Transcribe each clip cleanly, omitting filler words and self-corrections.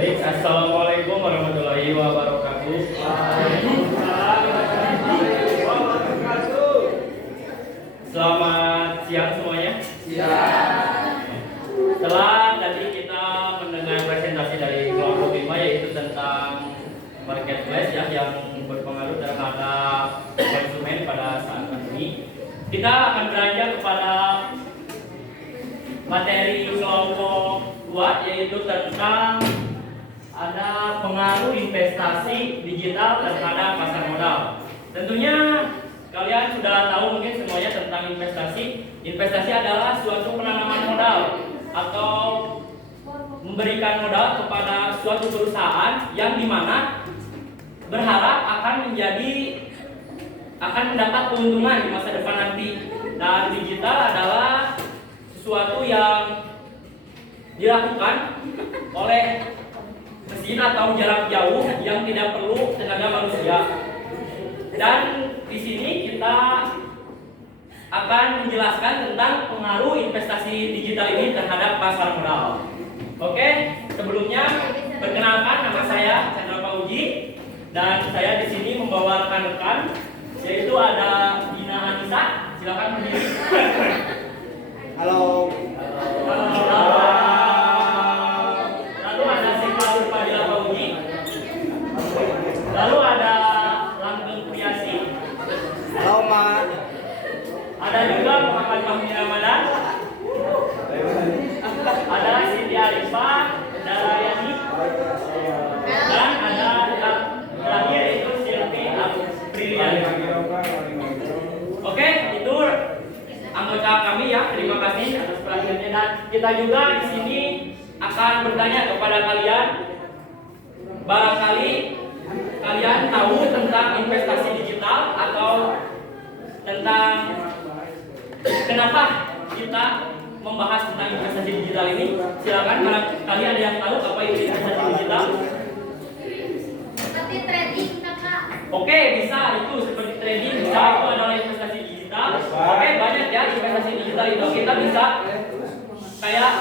Baik, assalamualaikum warahmatullahi wabarakatuh. Waalaikumsalam warahmatullahi wabarakatuh. Selamat siang semuanya. Siang. Setelah tadi kita mendengar presentasi dari kelompok 5 yaitu tentang marketplace ya, yang berpengaruh terhadap konsumen pada saat ini, kita akan beranjak kepada materi kelompok 2 yaitu tentang ada pengaruh investasi digital terhadap pasar modal. Tentunya kalian sudah tahu mungkin semuanya tentang investasi. Investasi adalah suatu penanaman modal atau memberikan modal kepada suatu perusahaan yang dimana berharap akan mendapat keuntungan di masa depan nanti. Dan digital adalah sesuatu yang dilakukan oleh mesin atau jarak jauh yang tidak perlu tenaga manusia. Dan di sini kita akan menjelaskan tentang pengaruh investasi digital ini terhadap pasar modal. Oke, sebelumnya perkenalkan, nama saya Chandra Pauji dan saya di sini membawa rekan-rekan, yaitu ada Dina Anissa. Silakan berdiri. Halo. Lalu ada Sifatul Fadila Pauji. Lalu ada Langgeng Priasi. Halo, Ma. Ada juga Muhammad Fahmi Ramadan. Ada Siti Arifah Darayani. Dan ada terakhir itu Silvi Apriliani. Oke, itu anggota kami ya. Terima kasih atas perhatiannya, dan kita juga di sini akan bertanya kepada kalian. Barangkali kalian tahu tentang investasi digital atau tentang kenapa kita membahas tentang investasi digital ini. Silakan, barangkali ada yang tahu apa itu investasi digital. Seperti trading, Kakak. Oke, bisa itu seperti trading, bisa itu adalah investasi digital. Oke, banyak ya investasi digital itu kita bisa kayak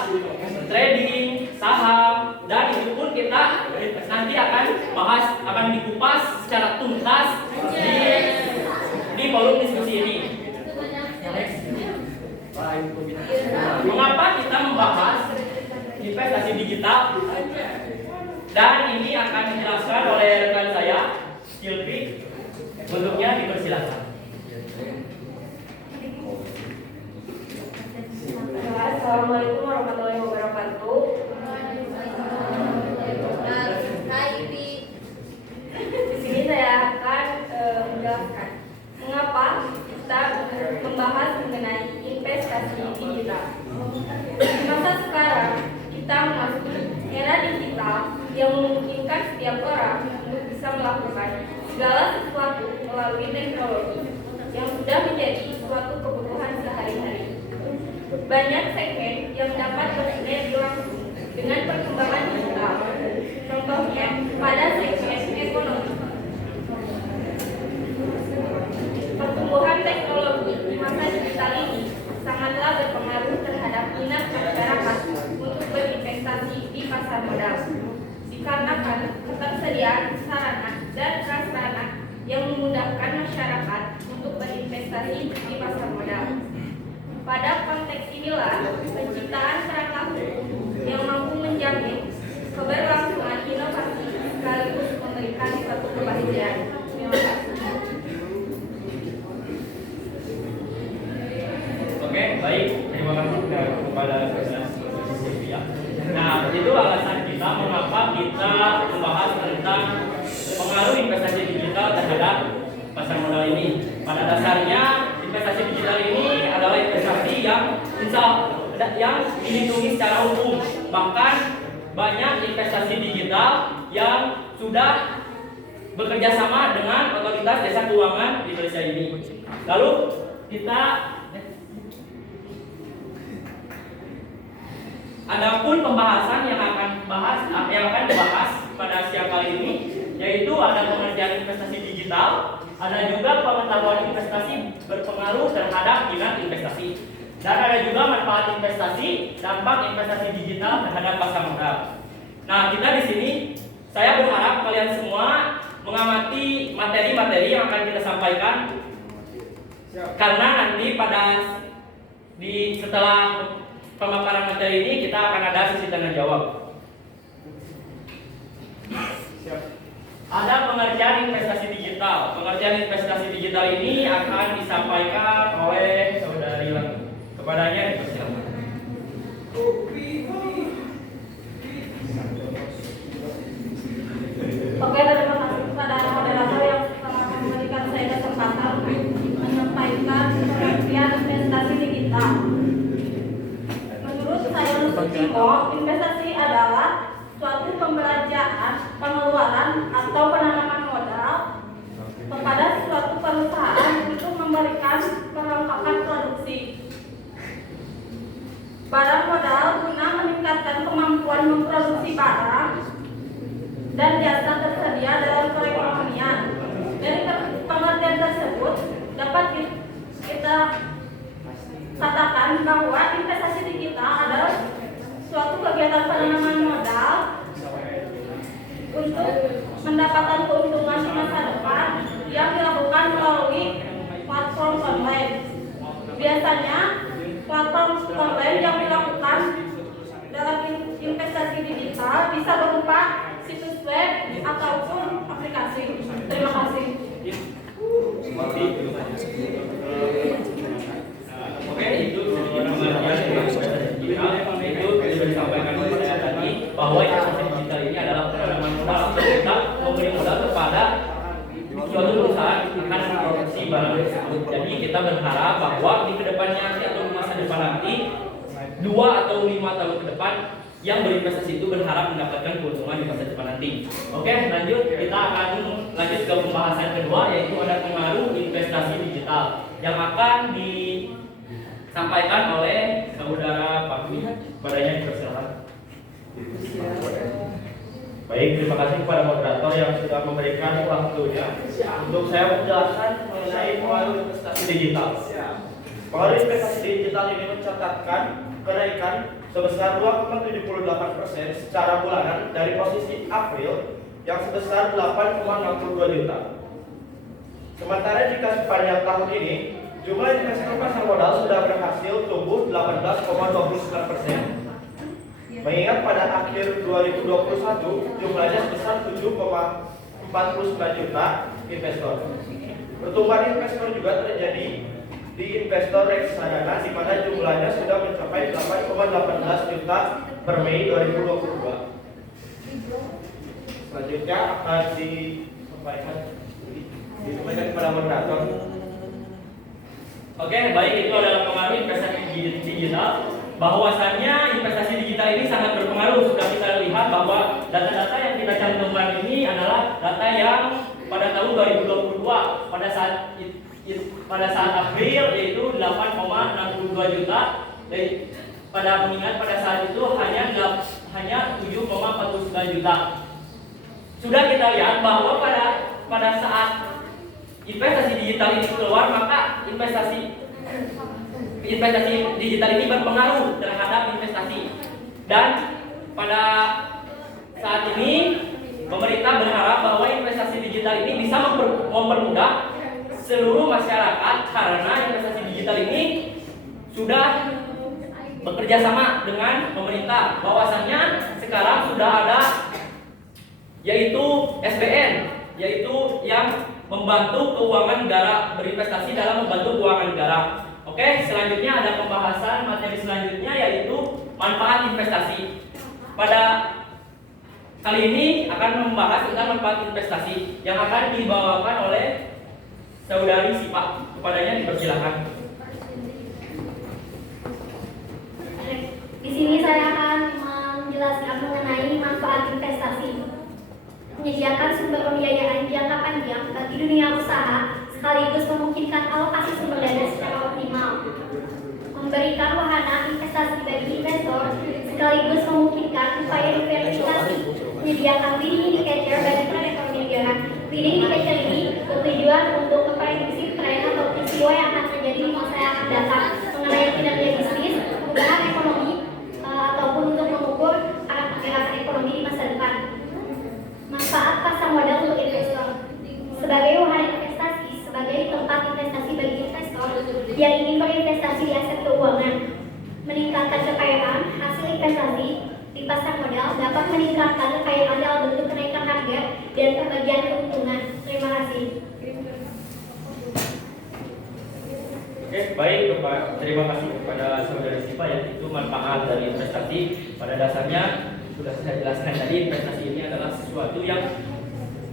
trading, saham, dan itu pun kita nanti akan bahas, akan dikupas secara tuntas di volume diskusi ini. Mengapa kita membahas investasi digital? Dan ini akan dijelaskan oleh rekan saya, Silvi. Bentuknya dipersilakan. Assalamualaikum warahmatullahi wabarakatuh. Hai, Bi. Di sini saya akan menjelaskan mengapa kita membahas mengenai investasi digital. Di masa sekarang kita memasuki era digital yang memungkinkan setiap orang untuk bisa melakukan segala sesuatu melalui teknologi yang sudah menjadi suatu kebutuhan sehari-hari. Banyak segmen yang dapat bersinergi langsung dengan perkembangan digital. Contohnya pada segmen ekonomi. Pertumbuhan teknologi di masa digital ini sangatlah berpengaruh terhadap minat masyarakat untuk berinvestasi di pasar modal. Dikarenakan ketersediaan sarana dan prasarana yang memudahkan masyarakat untuk berinvestasi di pasar modal. Pada konteks inilah penciptaan kerangka hukum yang mampu menjamin keberlangsungan inovasi sekaligus memberikan suatu kepastian. Terima kasih. Oke, baik. Terima kasih kepada Silvia. Nah, itu alasan kita mengapa kita membahas tentang pengaruh investasi digital terhadap pasar modal ini. Pada dasarnya, investasi digital ini adalah investasi yang dilindungi secara hukum. Bahkan banyak investasi digital yang sudah bekerja sama dengan otoritas jasa keuangan di Indonesia ini. Lalu kita adapun pembahasan yang akan dibahas pada siang kali ini, yaitu ada pengertian investasi digital, ada juga pengetahuan investasi berpengaruh terhadap minat investasi, dan ada juga manfaat investasi, dampak investasi digital terhadap pasar modal. Nah, kita di sini Saya berharap kalian semua mengamati materi-materi yang akan kita sampaikan, karena nanti setelah pemaparan materi ini kita akan ada sesi tanya jawab. Ada pengertian investasi digital. Pengertian investasi digital ini akan disampaikan oleh saudari Langga. Kepadanya dipersilakan. Oke, terima kasih kepada moderator yang telah memberikan saya kesempatan menyampaikan pengertian investasi digital. Menurut saya Lusutimo, investasi adalah suatu pembelanjaan, pengeluaran atau penanaman modal kepada suatu perusahaan untuk memberikan perlengkapan produksi. Barang modal guna meningkatkan kemampuan memproduksi barang dan jasa tersedia dalam perekonomian. Dari pengertian tersebut dapat kita katakan bahwa investasi digital adalah suatu kegiatan penanaman modal untuk mendapatkan keuntungan di masa depan yang dilakukan melalui platform online. Biasanya platform online yang dilakukan dalam investasi digital bisa berupa situs web ataupun aplikasi. Terima kasih. Oke, itu sudah disampaikan oleh saya tadi bahwa investasi digital ini adalah penanaman modal atau kita memberi modal kepada suatu perusahaan akan memproduksi barang tersebut. Jadi kita berharap bahwa di kedepannya atau di masa depan nanti 2 atau 5 tahun ke depan yang berinvestasi itu berharap mendapatkan keuntungan di masa depan nanti. Oke, lanjut, kita akan lanjut ke pembahasan kedua, yaitu ada pengaruh investasi digital yang akan disampaikan oleh saudara Pak Wi. Padanya dipersilakan. Baik, terima kasih kepada moderator yang sudah memberikan waktunya untuk saya menjelaskan mengenai pengaruh investasi digital. Pengaruh investasi digital ini mencatatkan kenaikan sebesar 2,78% secara bulanan dari posisi April yang sebesar 8,62 juta. Sementara jika sepanjang tahun ini jumlah investor pasar modal sudah berhasil tumbuh 18,29%. Mengingat pada akhir 2021 jumlahnya sebesar 7,49 juta investor. Pertumbuhan investor juga terjadi di investor reksadana di mana jumlahnya sudah mencapai 8,18 juta per Mei 2022. Selanjutnya akan disampaikan kepada moderator. Oke, baik, itu adalah pengaruh investasi digital. Bahwasannya investasi digital ini sangat berpengaruh. Sudah kita lihat bahwa data-data yang kita cantumkan ini adalah data yang pada tahun 2022 pada saat April yaitu 8,62 juta. Dan pada mengingat pada saat itu hanya 7,49 juta. Sudah kita lihat bahwa pada saat investasi digital ini keluar, maka investasi digital ini berpengaruh terhadap investasi. Dan pada saat ini pemerintah berharap bahwa investasi digital ini bisa mempermudah seluruh masyarakat karena investasi digital ini sudah bekerja sama dengan pemerintah. Bahwasannya sekarang sudah ada yaitu SBN, yaitu yang membantu keuangan negara, berinvestasi dalam membantu keuangan negara. Oke, selanjutnya ada pembahasan materi selanjutnya yaitu manfaat investasi. Pada kali ini akan membahas tentang manfaat investasi yang akan dibawakan oleh saudari Sipa. Kepadanya dipersilakan. Di sini saya akan menjelaskan mengenai manfaat investasi. Menyediakan sumber pembiayaan jangka panjang bagi dunia usaha sekaligus memungkinkan alokasi sumber dana secara optimal. Memberikan wahana investasi bagi investor sekaligus memungkinkan upaya diversifikasi. Menyediakan leading indicator bagi perekonomian negara. Leading indicator ini bertujuan untuk memprediksi tren atau peristiwa yang akan terjadi di masa yang akan datang mengenai kinerja bisnis, perubahan ekonomi, ataupun untuk mengukur arah pergerakan ekonomi di masa depan. pasar modal dapat meningkatkan kekayaan dalam bentuk kenaikan harga dan pembagian keuntungan. Terima kasih. Oke, baik Bapak. Terima kasih kepada Saudari Siva ya. Itu manfaat dari investasi. Pada dasarnya sudah saya jelaskan tadi, investasi ini adalah sesuatu yang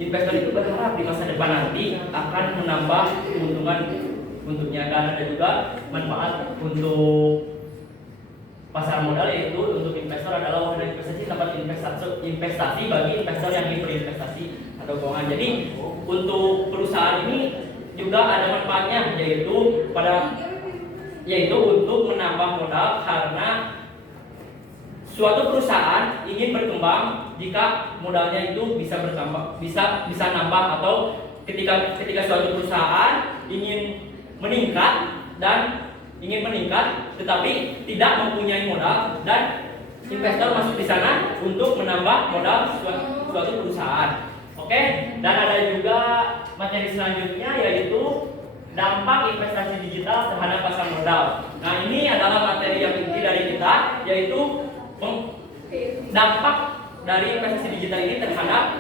investor itu berharap di masa depan nanti akan menambah keuntungan untuknya, dan ada juga manfaat untuk pasar modal, yaitu untuk investor adalah wadah investasi, tempat investasi bagi investor yang ingin berinvestasi atau keuangan. Jadi untuk perusahaan ini juga ada manfaatnya, yaitu untuk menambah modal, karena suatu perusahaan ingin berkembang jika modalnya itu bisa bertambah, bisa nambah, atau ketika suatu perusahaan ingin meningkat tetapi tidak mempunyai modal, dan investor masuk di sana untuk menambah modal suatu perusahaan. Oke, dan ada juga materi selanjutnya, yaitu dampak investasi digital terhadap pasar modal. Nah, ini adalah materi yang inti dari kita, yaitu dampak dari investasi digital ini terhadap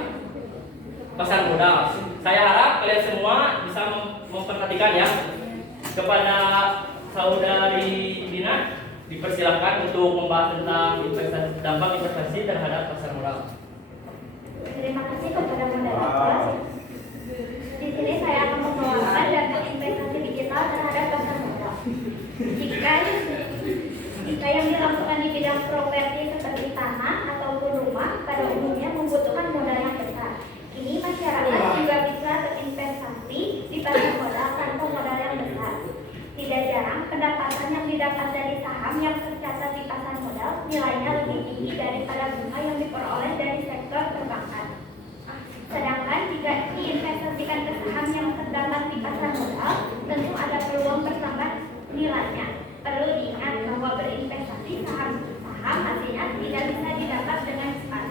pasar modal. Saya harap kalian semua bisa memperhatikan ya. Kepada Saudari Dina dipersilakan untuk membahas tentang dampak investasi terhadap pasar modal. Terima kasih kepada moderator. Di sini saya akan membawakan dampak investasi digital terhadap pasar modal. Jika yang dilakukan di bidang properti seperti tanah ataupun rumah pada umumnya membutuhkan modal yang besar. Kini masyarakat juga bisa berinvestasi di pasar modal tanpa modal yang besar. Tidak jarang pendapatan yang didapat dari saham yang tercatat di pasar modal nilainya lebih tinggi daripada bunga yang diperoleh dari sektor perbankan. Sedangkan jika diinvestasikan ke saham yang terdapat di pasar modal, tentu ada peluang bertambah nilainya. Perlu diingat bahwa berinvestasi saham hasilnya tidak bisa didapat dengan cepat.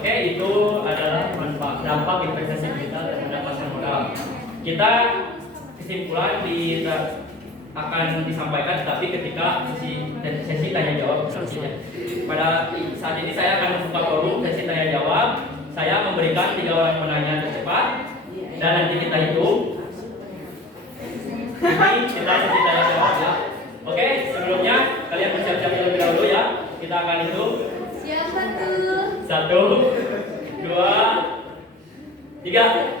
Oke, itu adalah dampak investasi digital terhadap pasar modal. Kita kesimpulan akan disampaikan, tapi ketika sesi tanya jawab nantinya. Pada saat ini saya akan membuka forum sesi tanya jawab. Saya memberikan 3 orang penanya tercepat, dan nanti kita hitung. Ini kita sesi tanya jawab ya. Oke, sebelumnya kalian bersiap-siap terlebih dahulu ya. Kita akan hitung. Siapa tuh? 1, 2, 3.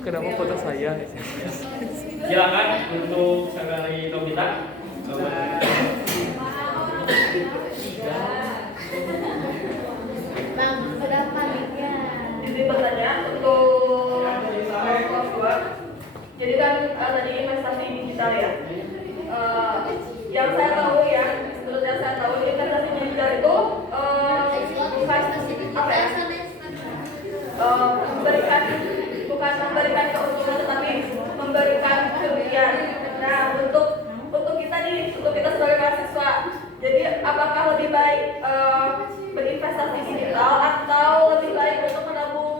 Kenapa foto saya? Silakan untuk Saudari Novita. Bang, sudah pamitnya. Jadi pertanyaan untuk kelas 2. Jadi kan tadi investasi digital ya. Yang saya tahu ya, menurut yang saya tahu investasi digital itu bukan memberikan keuntungan, tetapi memberikan kerugian. Nah, untuk kita sebagai mahasiswa, jadi apakah lebih baik berinvestasi digital atau lebih baik untuk menabung?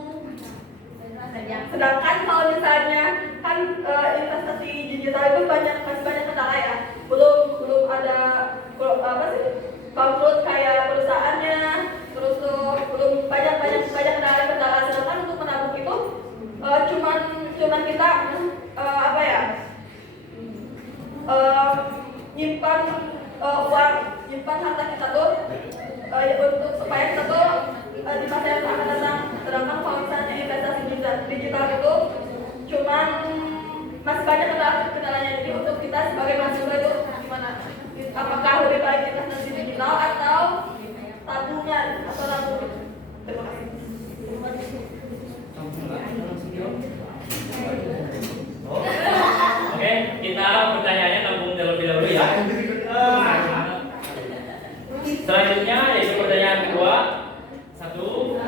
Sedangkan kalau misalnya kan investasi digital itu masih banyak kendala ya, belum ada bangkrut kayak perusahaannya, terus tuh belum banyak kendala. Sedangkan untuk menabung itu cuman kita nyimpan harta kita tuh untuk supaya kita tuh di masa yang akan datang. Sedangkan kalau misalnya investasi digital itu cuman masih banyak kendalanya. Jadi untuk kita sebagai mahasiswa itu gimana? Apakah lebih baik investasi digital atau tabungan atau nabung? Terima kasih. Oke, kita pertanyaannya nabung terlebih dahulu ya. Selanjutnya yaitu pertanyaan kedua. 1, 2,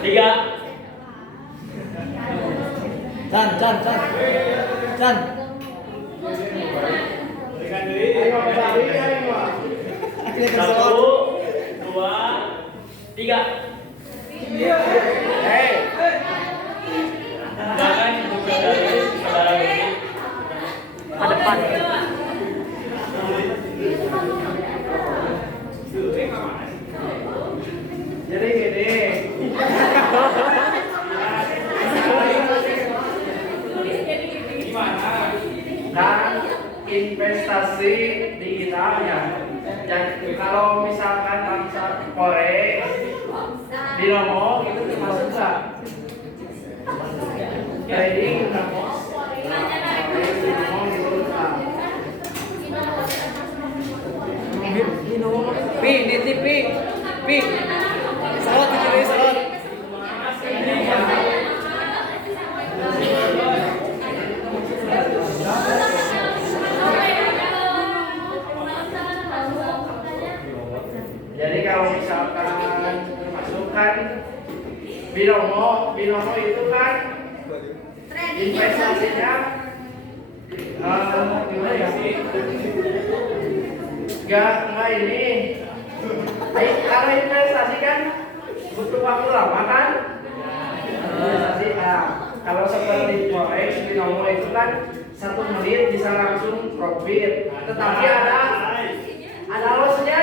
3. Chan. Satu, dua, tiga. Silakan buka dari saudara ini. Ke depan. Jadi gini. Dan investasi digital ya. Jadi kalau misalkan bangsa Korea Binomo itu termasuk nggak? Trading Binomo itu nggak? Pi, nitip pi. Pi. Salot itu salot. Jadi kalau misalkan masukkan Binomo itu kan investasinya gimana ya? Enggak ini. Kalau investasi kan butuh waktu lama kan? Investasi kalau seperti forex Binomo itu kan 1 menit bisa langsung profit. Tetapi ada lossnya,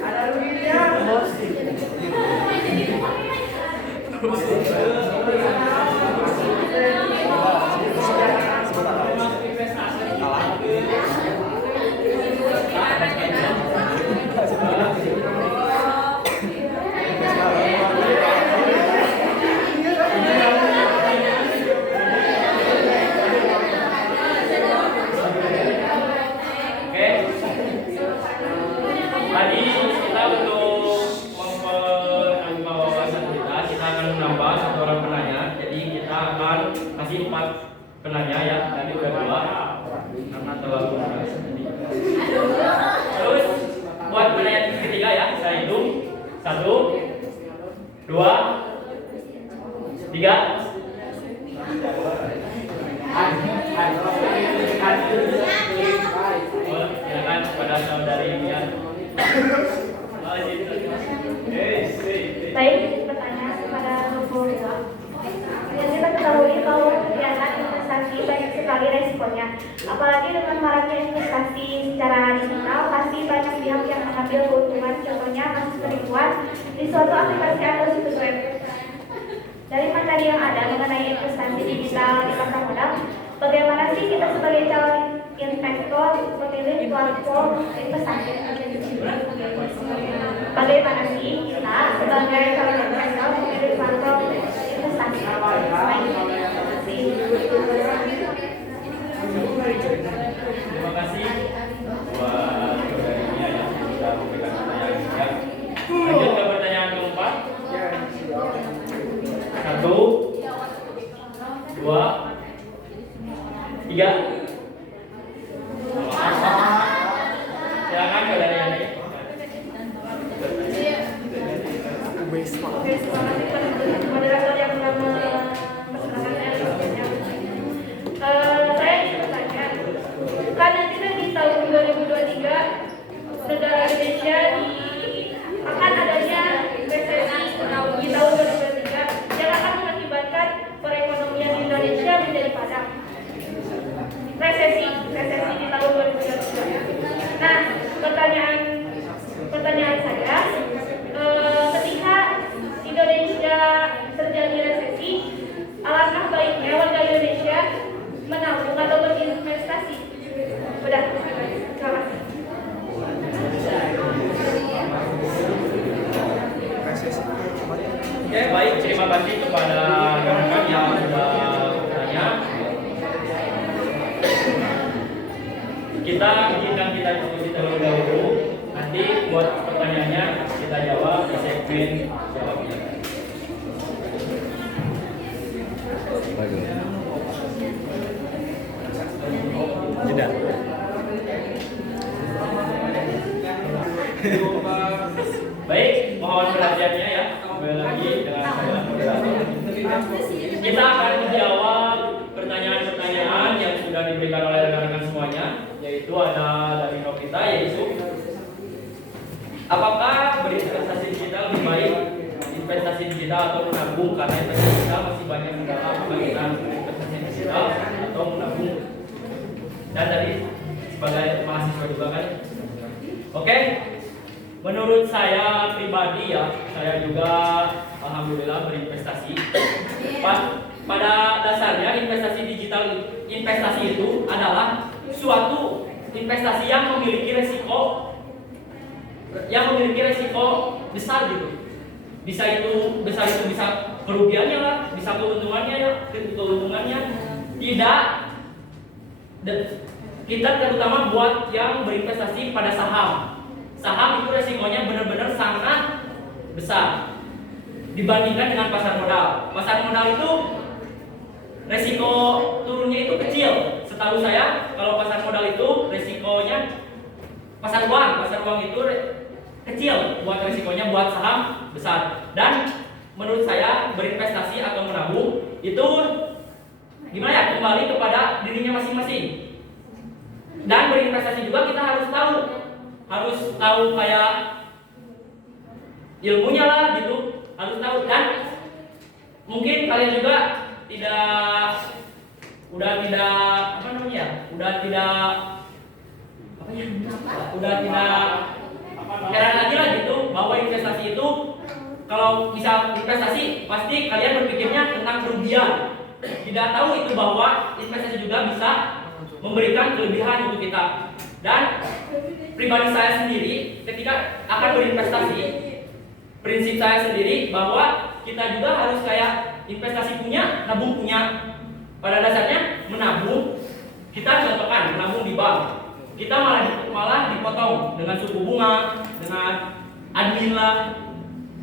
ada ruginya. Tadi kita untuk memperangkat wawasan kita akan menambah 1 orang penanya. Jadi kita akan kasih 4 penanya ya. Tadi udah 2 karena terlalu keras. Terus buat penanya ketiga ya, saya hitung 1, 2, 3. Silakan kepada saudari Mian. Baik, pertanyaan kepada Ibu Rila. Yang kita ketahui bahwa kegiatan investasi banyak sekali resikonya. Apalagi dengan maraknya investasi secara digital, pasti banyak pihak yang mengambil keuntungan. Contohnya kasus penipuan di suatu aplikasi atau situs web. Dari materi yang ada mengenai investasi digital di pasar modal, bagaimana sih kita sebagai calon investor memilih platform investasi? Bagaimana sih kita sebagai calon investor memilih platform investasi? Terima kasih buat saudari Mian yang sudah memberikan pertanyaan juga. Lanjut ke pertanyaan keempat. 1, 2, 3. Silakan saudari Yani. Oke, terima kasih kepada moderator yang memperkenalkan saya ingin bertanya, kan nanti kan di tahun 2023 negara Indonesia akan adanya resesi di tahun 2023 yang akan mengakibatkan perekonomian Indonesia menjadi padam. Resesi di tahun 2023. Nah, pertanyaan saya, ketika Indonesia terjadi resesi, alangkah baiknya warga Indonesia menabung atau berinvestasi. Udah, terima kasih. Oke, baik, terima kasih kepada rekan-rekan yang sudah bertanya. Kita izinkan kita diskusi terlebih dahulu. Nanti buat pertanyaannya kita jawab di segmen jawabnya. Jeda. Baik, mohon perhatiannya ya. Kembali lagi dengan saya moderator. Kita akan menjawab pertanyaan-pertanyaan yang sudah diberikan oleh rekan-rekan semuanya, yaitu ada dari Novita, yaitu apakah berinvestasi digital lebih baik investasi digital atau menabung? Karena investasi digital masih banyak kendala, apakah kita investasi digital atau menabung? Dan dari sebagai mahasiswa juga kan. Oke, menurut saya pribadi ya, saya juga alhamdulillah berinvestasi. Pada dasarnya investasi itu adalah suatu investasi yang memiliki resiko besar gitu. Bisa kerugiannya lah, bisa keuntungannya. Kita terutama buat yang berinvestasi pada saham. Saham itu resikonya benar-benar sangat besar dibandingkan dengan pasar modal. Pasar modal itu resiko turunnya itu kecil. Setahu saya kalau pasar modal itu resikonya pasar uang itu kecil buat resikonya, buat saham besar. Dan menurut saya berinvestasi atau menabung itu gimana ya, kembali kepada dirinya masing-masing. Dan berinvestasi juga kita harus tahu kayak ilmunya lah gitu, harus tahu. Dan mungkin kalian juga udah tidak heran lagi lah gitu bahwa investasi itu, kalau bisa investasi pasti kalian berpikirnya tentang kerugian. Tidak tahu itu bahwa investasi juga bisa memberikan kelebihan untuk kita. Dan pribadi saya sendiri ketika akan berinvestasi, prinsip saya sendiri bahwa kita juga harus kayak investasi punya, nabung punya. Pada dasarnya menabung, kita contohkan menabung di bank, kita malah dipotong dengan suku bunga, dengan admin lah.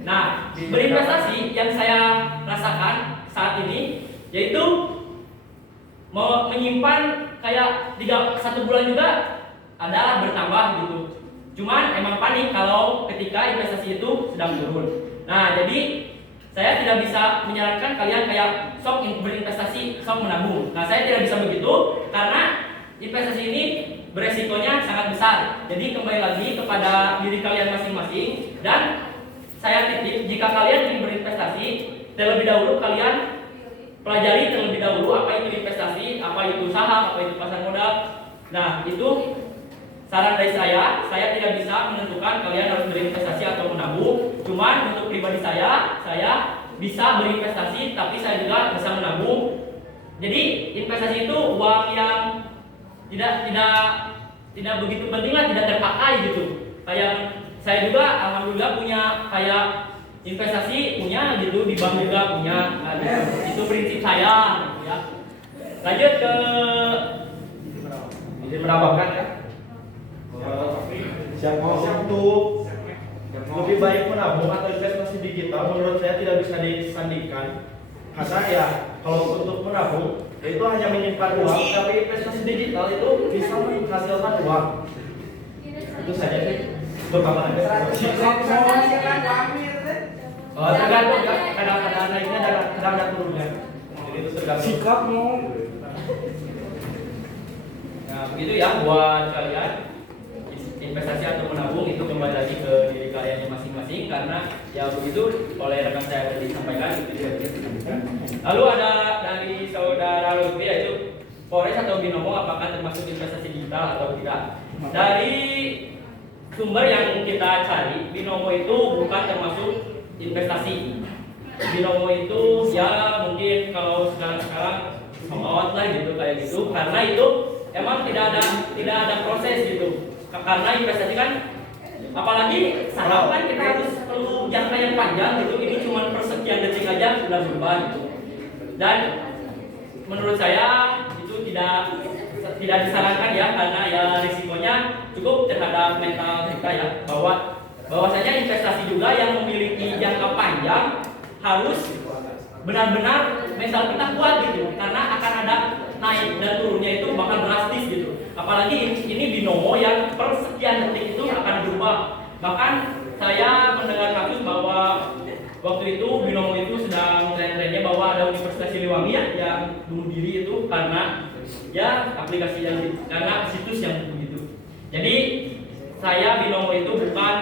Nah, berinvestasi yang saya rasakan saat ini yaitu menyimpan kayak 1 bulan juga adalah bertambah gitu. Cuman emang panik kalau ketika investasi itu sedang turun. Nah, jadi saya tidak bisa menyarankan kalian kayak sok berinvestasi, sok menabung. Nah, saya tidak bisa begitu karena investasi ini beresikonya sangat besar. Jadi kembali lagi kepada diri kalian masing-masing. Dan saya titip, jika kalian ingin berinvestasi, terlebih dahulu kalian pelajari terlebih dahulu apa itu investasi, apa itu saham, apa itu pasar modal. Nah, itu saran dari saya tidak bisa menentukan kalian harus berinvestasi atau menabung. Cuman untuk pribadi saya bisa berinvestasi, tapi saya juga bisa menabung. Jadi investasi itu uang yang tidak begitu penting lah, tidak terpakai gitu. Kayak saya juga alhamdulillah punya kayak investasi punya gitu, di bank juga punya. Nah, itu prinsip saya ya. Lanjut ke izin menambahkan ya. Siap untuk lebih baik menabung atau investasi digital, menurut saya tidak bisa disandingkan. Karena ya kalau untuk menabung itu hanya menyimpan uang, tapi investasi digital itu bisa menghasilkan uang. Itu saja sih. Terutama tergantung ya, kadang-kadang naiknya, kadang-kadang turunnya. Jadi itu tergantung sikapmu. Nah, begitu ya buat kalian. Investasi atau menabung itu kembali lagi ke diri kalian masing-masing, karena ya begitu oleh rekan saya tadi sampaikan itu tidak bisa disebutkan. Lalu ada dari saudara Lutfi, yaitu Forex atau binomo apakah termasuk investasi digital atau tidak? Dari sumber yang kita cari, binomo itu bukan termasuk investasi. Binomo itu ya mungkin kalau sekarang out lah gitu kayak gitu, karena itu emang tidak ada proses gitu. Karena investasi kan, apalagi saham kan kita harus perlu jangka yang panjang gitu. Ini cuma persekian detik aja sudah berubah gitu. Dan menurut saya itu tidak disarankan ya, karena ya risikonya cukup terhadap mental kita ya, bahwasanya investasi juga yang memiliki jangka panjang harus benar-benar mental kita kuat gitu, karena akan ada naik dan turunnya itu bakal drastis gitu. Apalagi ini binomo yang per sekian detik itu akan berubah. Bahkan saya mendengar kasus bahwa waktu itu binomo itu sedang tren-trennya bahwa ada Universitas Siliwangi yang bunuh diri itu karena ya aplikasi karena situs yang begitu. Jadi saya binomo itu bukan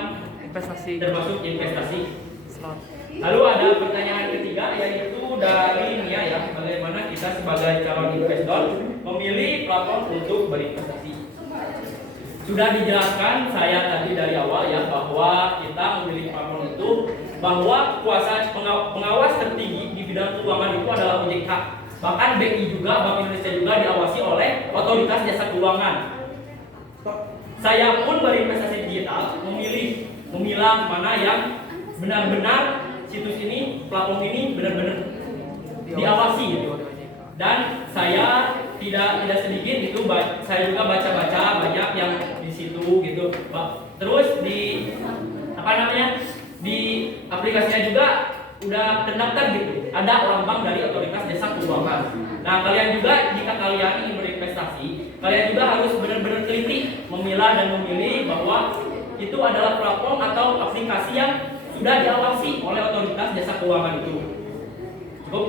investasi termasuk investasi. slot. Lalu ada pertanyaan ketiga yaitu dari Nia ya, bagaimana kita sebagai calon investor memilih platform untuk berinvestasi. Sudah dijelaskan saya tadi dari awal ya bahwa kita memilih platform itu bahwa kuasa pengawas tertinggi di bidang keuangan itu adalah OJK. Bahkan BI juga, Bank Indonesia juga diawasi oleh otoritas jasa keuangan. Saya pun berinvestasi digital memilah mana yang benar-benar situs ini, platform ini benar-benar diawasi gitu. Dan saya tidak sedikit itu saya juga baca-baca banyak yang di situ gitu. Terus di di aplikasinya juga udah terdaftar gitu. Ada lambang dari otoritas jasa keuangan. Nah, kalian juga jika kalian ingin berinvestasi, kalian juga harus benar-benar teliti memilah dan memilih bahwa itu adalah platform atau aplikasi yang sudah diawasi oleh otoritas jasa keuangan itu. Cukup?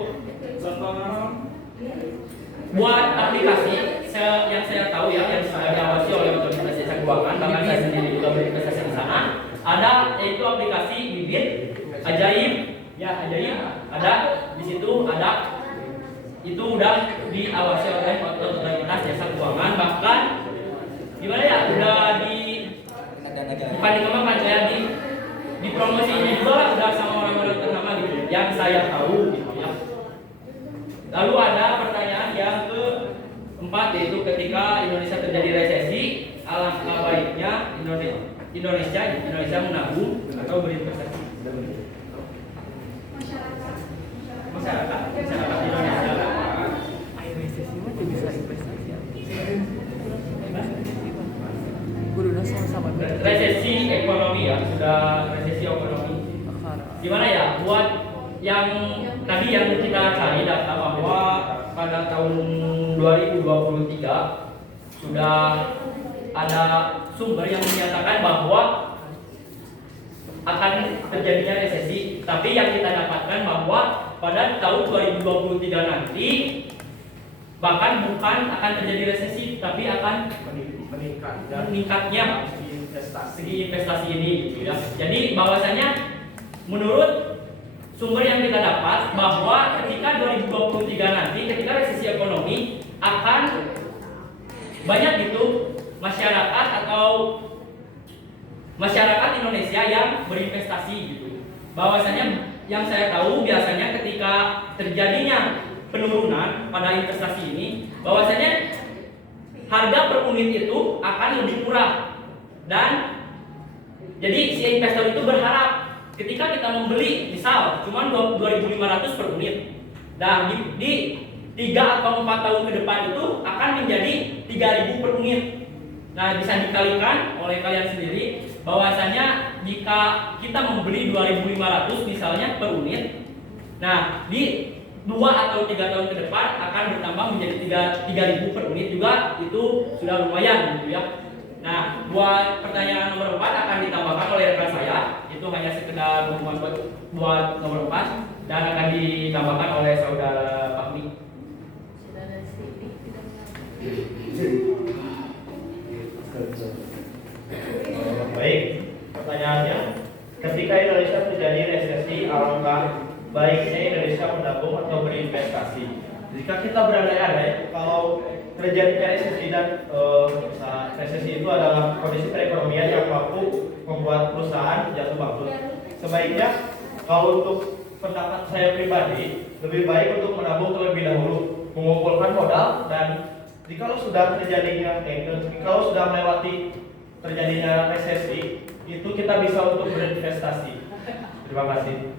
Buat aplikasi yang saya tahu ya yang sudah diawasi oleh otoritas jasa keuangan, bahkan saya sendiri juga berinvestasi di sana. Ada yaitu aplikasi Bibit, Ajaib, ya Ajaib. Ada di situ ada itu udah diawasi oleh otoritas jasa keuangan, bahkan gimana ya udah dikembangkan kayak di promosinya juga lah udah sama orang-orang ternama gitu yang saya tahu gitu ya. Lalu ada pertanyaan yang keempat yaitu ketika Indonesia terjadi resesi, alangkah baiknya Indonesia menabung atau berinvestasi. Masyarakat Indonesia. Resesi mah tuh bisa investasi. Kudu sama-sama Resesi ekonomi ya, sudah resesi ekonomi. Gimana ya buat yang tadi yang kita cari data bahwa pada tahun 2023 sudah ada sumber yang menyatakan bahwa akan terjadinya resesi, tapi yang kita dapatkan bahwa pada tahun 2023 nanti bahkan bukan akan terjadi resesi, tapi akan meningkatnya segi investasi ini gitu ya. Jadi bahwasanya menurut sumber yang kita dapat bahwa ketika 2023 nanti ketika resesi ekonomi akan banyak gitu masyarakat Indonesia yang berinvestasi gitu. Bahwasanya yang saya tahu biasanya ketika terjadinya penurunan pada investasi ini, bahwasanya harga per unit itu akan lebih murah dan jadi si investor itu berharap ketika kita membeli misal cuma 2.500 per unit, dan di 3 atau 4 tahun ke depan itu akan menjadi 3.000 per unit. Nah, bisa dikalikan oleh kalian sendiri bahwasanya jika kita membeli 2.500 misalnya per unit, nah di 2 atau 3 tahun ke depan akan bertambah menjadi 3.000 per unit juga, itu sudah lumayan gitu ya. Nah, buat pertanyaan nomor 4 akan ditambahkan oleh rekan saya, itu hanya sekedar pengumuman buat nomor 4 dan akan ditambahkan oleh saudara Fahmi. Baik, pertanyaannya, ketika Indonesia terjadi resesi, alangkah baiknya Indonesia menabung atau berinvestasi. Jika kita berandai-andai kalau terjadinya resesi dan resesi itu adalah kondisi perekonomian yang mampu membuat perusahaan jatuh bangkrut, sebaiknya kalau untuk pendapat saya pribadi lebih baik untuk menabung terlebih dahulu, mengumpulkan modal, dan jika sudah melewati terjadinya resesi, itu kita bisa untuk berinvestasi. Terima kasih.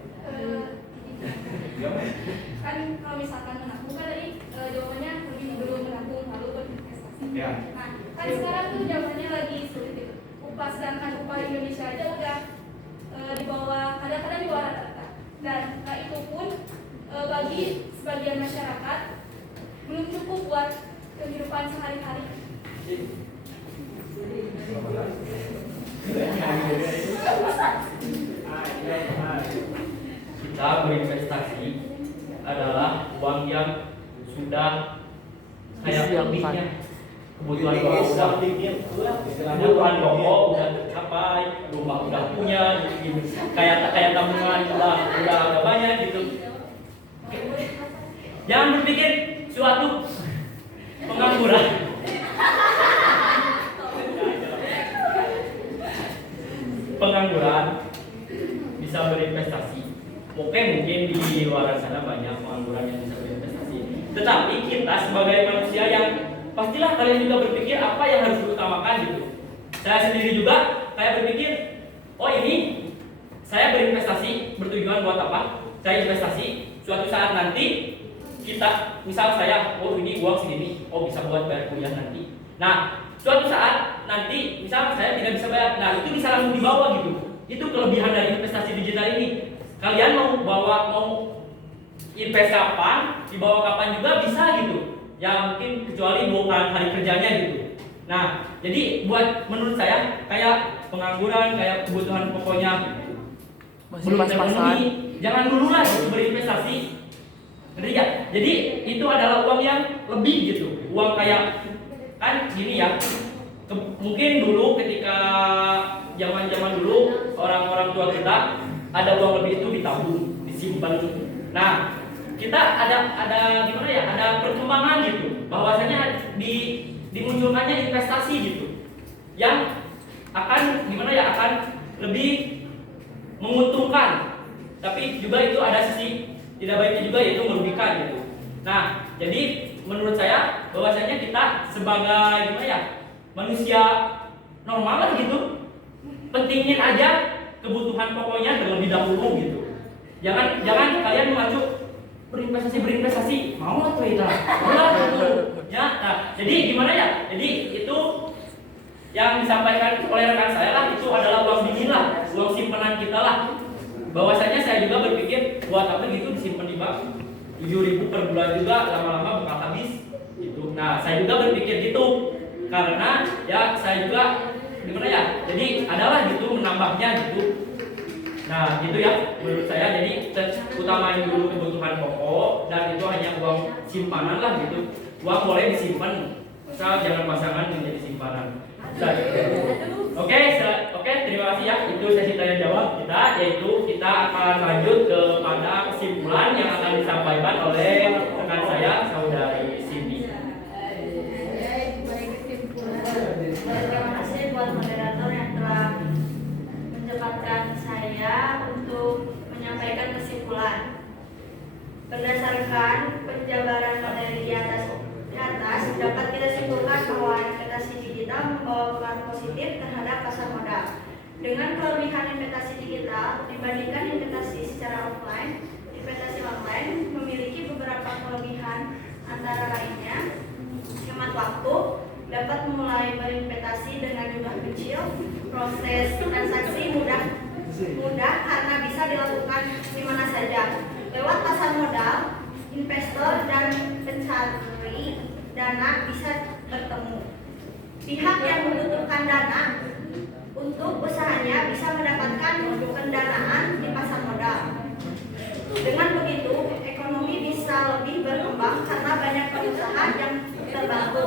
Kan kalau misalkan menabung kan tadi jawabannya lebih dulu menabung lalu berinvestasi. Ya. Nah, kan sekarang tuh zamannya lagi sulit gitu. Sedangkan upah Indonesia aja udah di bawah, kadang-kadang di bawah rata-rata. Dan itu pun bagi sebagian masyarakat belum cukup buat kehidupan sehari-hari. Kita berinvestasi adalah uang yang sudah kayak lebihnya kebutuhan pokok udah kebutuhan pokok udah tercapai, rumah udah punya, gitu. kayak tabungan udah agak banyak gitu. Jangan berpikir suatu pengangguran. Pengangguran bisa berinvestasi. Oke, mungkin di luar sana banyak pengangguran yang bisa berinvestasi. Tetapi kita sebagai manusia yang pastilah kalian juga berpikir apa yang harus diutamakan gitu. Saya sendiri juga kayak berpikir, oh ini saya berinvestasi bertujuan buat apa? Saya investasi suatu saat nanti kita, misal saya, oh ini uang segini, oh bisa buat bayar kuliah nanti. Nah, suatu saat nanti misal saya tidak bisa bayar, nah itu bisa langsung dibawa gitu. Itu kelebihan dari investasi digital ini. Kalian mau invest kapan, dibawa kapan juga bisa gitu. Ya mungkin kecuali bukan hari kerjanya gitu. Nah, jadi buat menurut saya kayak pengangguran, kayak kebutuhan pokoknya belum terpenuhi, jangan dulu lah gitu berinvestasi. Ngerti ya? Jadi itu adalah uang yang lebih gitu. Uang kayak kan gini ya. Mungkin dulu ketika zaman-zaman dulu orang-orang tua kita ada uang lebih itu ditabung, disimpan. Nah, kita ada gimana ya? Ada perkembangan gitu. Bahwasanya dimunculkannya investasi gitu. Yang akan gimana ya? Akan lebih menguntungkan. Tapi juga itu ada sisi tidak baiknya juga, yaitu merugikan gitu. Nah, jadi menurut saya bahwasanya kita sebagai gimana ya? Manusia normal lah gitu. Pentingin aja kebutuhan pokoknya terlebih dahulu gitu. Jangan kalian mengacu berinvestasi mau lah tuh itu gitu ya. Nah, jadi gimana ya, jadi itu yang disampaikan oleh rekan saya lah, itu adalah uang dingin lah, uang simpanan kita lah. Bahwasanya saya juga berpikir buat apa gitu disimpan di bank 7.000 per bulan juga lama-lama bakal habis gitu. Nah, saya juga berpikir gitu karena ya saya juga gimana ya, jadi adalah gitu menambahnya gitu. Nah, itu ya menurut saya, jadi utamain dulu kebutuhan pokok dan itu hanya uang simpanan lah gitu. Uang boleh disimpan, asal jangan pasangan menjadi simpanan. Oke, terima kasih ya. Itu sesi tanya jawab kita, yaitu kita akan lanjut kepada kesimpulan yang akan disampaikan oleh rekan saya, saudari Cindy. Terima kasih buat moderator yang telah menyempatkan saya untuk menyampaikan kesimpulan. Berdasarkan penjabaran materi di atas dapat kita simpulkan bahwa investasi digital membawa pengaruh positif terhadap pasar modal. Dengan kelebihan investasi digital dibandingkan investasi secara offline, investasi online memiliki beberapa kelebihan, antara lainnya hemat waktu, dapat memulai berinvestasi dengan jumlah kecil, proses transaksi mudah karena bisa dilakukan di mana saja. Lewat pasar modal, investor dan pencari dana bisa bertemu. Pihak yang membutuhkan dana untuk usahanya bisa mendapatkan pendanaan di pasar modal. Dengan begitu, ekonomi bisa lebih berkembang karena banyak pengusaha yang terbantu.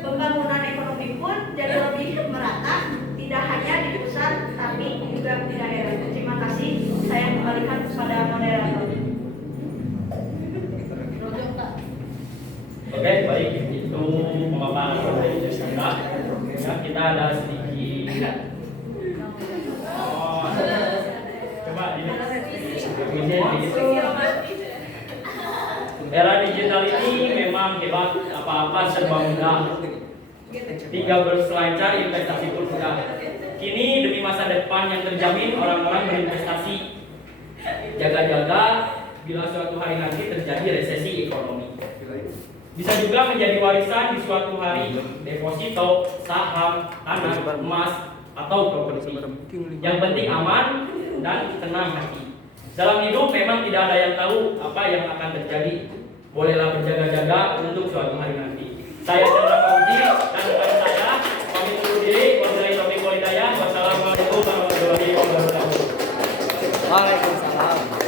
Pembangunan ekonomi pun jadi lebih merata, tidak hanya di pusat tapi juga di daerah. Terima kasih. Saya kembalikan kepada moderator. Oke, baik, itu pemaparan dari kita. Ya, kita ada sedikit. Oh, coba ini. Era digital ini memang hebat, apa-apa serba mudah. Tinggal berselancar, investasi pun mudah. Kini demi masa depan yang terjamin, orang-orang berinvestasi. Jaga-jaga bila suatu hari nanti terjadi resesi ekonomi. Bisa juga menjadi warisan di suatu hari, deposito, saham, tanah, emas, atau properti. Yang penting aman dan tenang hati. Dalam hidup memang tidak ada yang tahu apa yang akan terjadi. Bolehlah berjaga-jaga untuk suatu hari nanti. Saya Chandra Fauzi dan rekan saya pamit undur diri. Wabillahi taufiq wal hidayah. Wassalamualaikum warahmatullahi wabarakatuh. Waalaikumsalam.